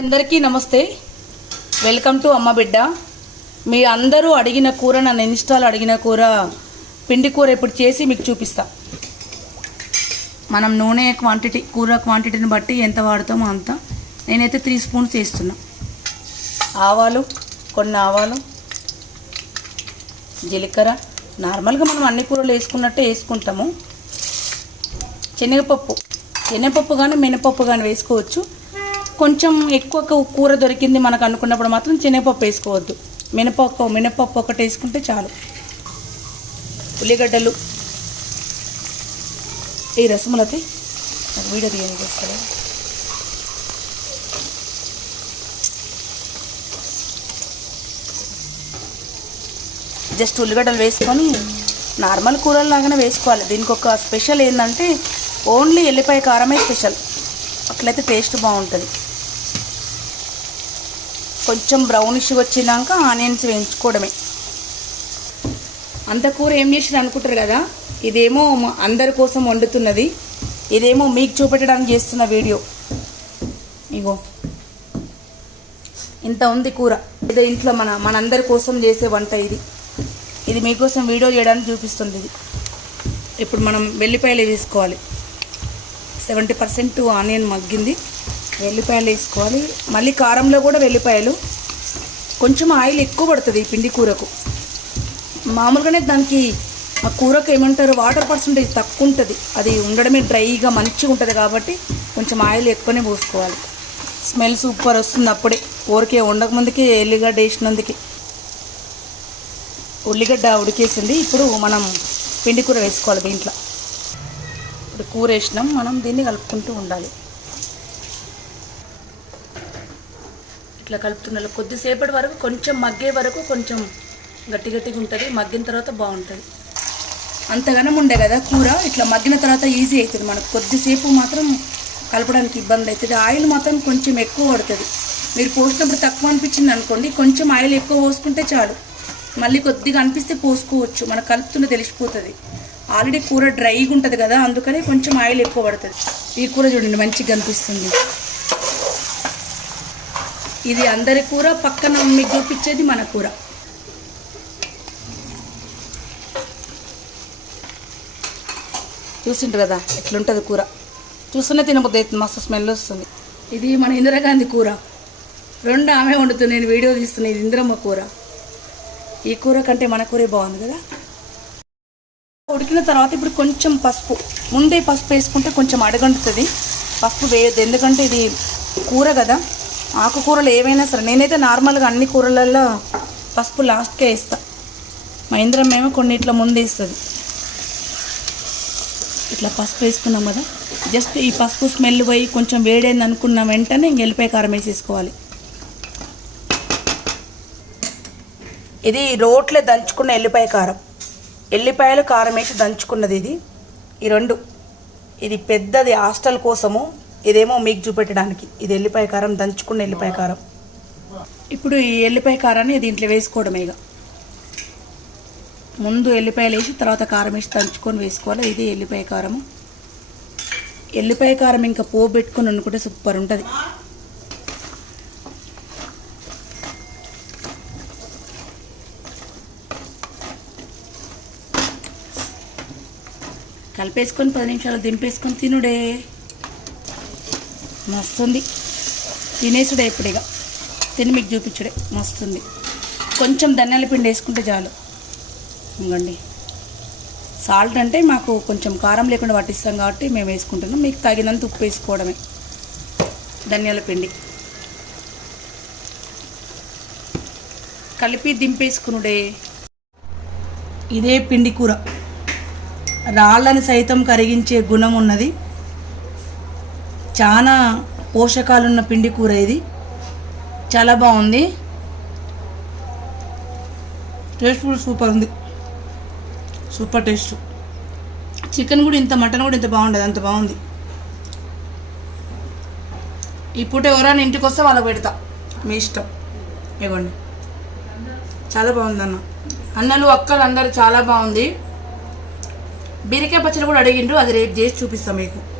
అందరికీ నమస్తే. Welcome to అమ్మ బిడ్డ. మీ అందరూ అడిగిన కూర నన్ను ఇన్స్టాల్ అడిగిన కూర పిండి కూర ఇప్పుడు చేసి మీకు చూపిస్తా. మనం నూనె క్వాంటిటీ కూర క్వాంటిటీని బట్టి ఎంత వాడతామో అంత నేనైతే త్రీ స్పూన్స్ వేస్తున్నా ఆవాలు కొన్ని ఆవాలు జీలకర్ర. నార్మల్గా మనం అన్ని కూరలు వేసుకున్నట్టే వేసుకుంటాము. శనగపప్పు శనగపప్పు కానీ మినపప్పు కానీ వేసుకోవచ్చు. కొంచెం ఎక్కువ కూర దొరికింది మనకు అనుకున్నప్పుడు మాత్రం శనగపప్పు వేసుకోవద్దు. మినపప్పు మినపప్పు ఒకటి వేసుకుంటే చాలు. ఉల్లిగడ్డలు. ఈ రసములకి నాకు వీడియో తీయని చేస్తారు జస్ట్ ఉల్లిగడ్డలు వేసుకొని నార్మల్ కూరల్లాగానే వేసుకోవాలి. దీనికి ఒక స్పెషల్ ఏంటంటే ఓన్లీ ఎల్లిపాయ కారమే స్పెషల్. అట్లయితే టేస్ట్ బాగుంటుంది. కొంచెం బ్రౌనిష్ వచ్చినాక ఆనియన్స్ వేయించుకోవడమే. అంత కూర ఏం చేసి అనుకుంటారు కదా? ఇదేమో అందరి కోసం వండుతున్నది. ఇదేమో మీకు చూపెట్టడానికి చేస్తున్న వీడియో. ఇగో. ఇంత ఉంది కూర. ఇది ఇంట్లో మన మనందరి కోసం చేసే వంట ఇది. ఇది మీకోసం వీడియో చేయడానికి చూపిస్తుంది ఇది. ఇప్పుడు మనం వెల్లిపాయలు వేసుకోవాలి. సెవెంటీ పర్సెంట్ ఆనియన్ మగ్గింది. వెల్లిపాయలు వేసుకోవాలి. మళ్ళీ కారంలో కూడా వెల్లిపాయలు. కొంచెం ఆయిల్ ఎక్కువ పడుతుంది ఈ పిండి కూరకు. మామూలుగానే దానికి ఆ కూరకు ఏమంటారు? వాటర్ పర్సంటేజ్ తక్కువ ఉంటుంది. అది ఉండడమే డ్రైగా మంచిగా ఉంటుంది కాబట్టి కొంచెం ఆయిల్ ఎక్కువనే పోసుకోవాలి. స్మెల్ సూపర్ వస్తుంది అప్పుడే. ఊరికే ఉండకముందుకే ఎల్లిగడ్డ వేసినందుకే. ఉల్లిగడ్డ ఉడికేసింది. ఇప్పుడు మనం పిండి కూర వేసుకోవాలి దీంట్లో ఇప్పుడు కూర వేసినాం. మనం దీన్ని కలుపుకుంటూ ఉండాలి. ఇట్లా కలుపుతున్న కొద్దిసేపటి వరకు కొంచెం మగ్గే వరకు కొంచెం గట్టి గట్టిగా ఉంటుంది. మగ్గిన తర్వాత బాగుంటుంది. అంతగానం ఉండే కదా కూర. ఇట్లా మగ్గిన తర్వాత ఈజీ అవుతుంది మనకు. కొద్దిసేపు మాత్రం కలపడానికి ఇబ్బంది అవుతుంది ఆయిల్ మాత్రం కొంచెం ఎక్కువ పడుతుంది. మీరు పోసినప్పుడు తక్కువ అనిపించింది అనుకోండి. కొంచెం ఆయిల్ ఎక్కువ పోసుకుంటే చాలు. మళ్ళీ కొద్దిగా అనిపిస్తే పోసుకోవచ్చు. మనకు కలుపుతున్న తెలిసిపోతుంది. ఆల్రెడీ కూర డ్రైగా ఉంటుంది కదా. అందుకనే కొంచెం ఆయిల్ ఎక్కువ పడుతుంది. ఈ కూర చూడండి మంచిగా అనిపిస్తుంది ఇది అందరి కూర పక్కన మీకు చూపించేది మన కూర. చూసింటారు కదా ఎట్లుంటుంది కూర? చూస్తూనే తినబుద్ది అవుతుంది మస్తు స్మెల్ వస్తుంది. ఇది మన ఇందిరాగాంధీ కూర. రెండు ఆమె వండుతుంది నేను వీడియో తీస్తున్నా ఇది ఇందిరమ్మ కూర. ఈ కూర కంటే మన కూరే బాగుంది కదా? ఉడికిన తర్వాత ఇప్పుడు కొంచెం పసుపు. ముందే పసుపు వేసుకుంటే కొంచెం అడగంటుతుంది. పసుపు వేయద్దు ఎందుకంటే ఇది కూర కదా. ఆకుకూరలు ఏవైనా సరే నేనైతే నార్మల్గా అన్ని కూరలలో పసుపు లాస్ట్కే ఇస్తా మహేంద్రం ఏమో కొన్నిట్లో ముందు ఇస్తుంది ఇట్లా పసుపు వేసుకున్నాం కదా జస్ట్ ఈ పసుపు స్మెల్ పోయి కొంచెం వేడైంది అనుకున్న వెంటనే ఇంక ఎల్లిపాయ కారం వేసేసుకోవాలి. ఇది రోట్లే దంచుకున్న ఎల్లిపాయ కారం. ఎల్లిపాయలు కారం వేసి దంచుకున్నది ఇది. ఈ రెండు. ఇది పెద్దది హాస్టల్ కోసము ఇదేమో మీకు చూపెట్టడానికి. ఇది ఎల్లిపాయ కారం దంచుకున్న ఎల్లిపాయ కారం. ఇప్పుడు ఈ ఎల్లిపాయ కారాన్ని దీంట్లో వేసుకోవడమే ఇక. ముందు ఎల్లిపాయలు వేసి తర్వాత కారం వేసి దంచుకొని వేసుకోవాలి. ఇది ఎల్లిపాయ కారము. ఎల్లిపాయ కారం ఇంకా పోపు పెట్టుకొని అనుకుంటే సూపర్ ఉంటుంది. కలిపేసుకొని పది నిమిషాలు దింపేసుకొని తినుడే. మస్తుంది. తినేసుడే ఇప్పుడు ఇక తిని మీకు చూపించుడే. మస్తుంది. కొంచెం ధనియాల పిండి వేసుకుంటే చాలు. ఇంకండి సాల్ట్ అంటే మాకు కొంచెం కారం లేకుండా పట్టిస్తాం కాబట్టి మేము వేసుకుంటున్నాం. మీకు తగినంత ఉప్పు వేసుకోవడమే. ధనియాల పిండి. కలిపి దింపేసుకునుడే. ఇదే పిండి కూర. రాళ్ళని సైతం కరిగించే గుణం ఉన్నది. చాలా పోషకాలున్న పిండి కూర ఇది. చాలా బాగుంది. టేస్ట్ కూడా సూపర్ ఉంది. Super taste. చికెన్ కూడా ఇంత మటన్ కూడా ఇంత బాగుండదు అంత బాగుంది. ఈ పూట ఎవరైనా ఇంటికి వస్తే వాళ్ళకి పెడతా. మీ ఇష్టం. ఇవ్వండి. చాలా బాగుంది అన్న. అన్నలు అక్కలు అందరు చాలా బాగుంది. బీరకాయ పచ్చడి కూడా అడిగిండ్రు అది రేపు చేసి చూపిస్తాం మీకు.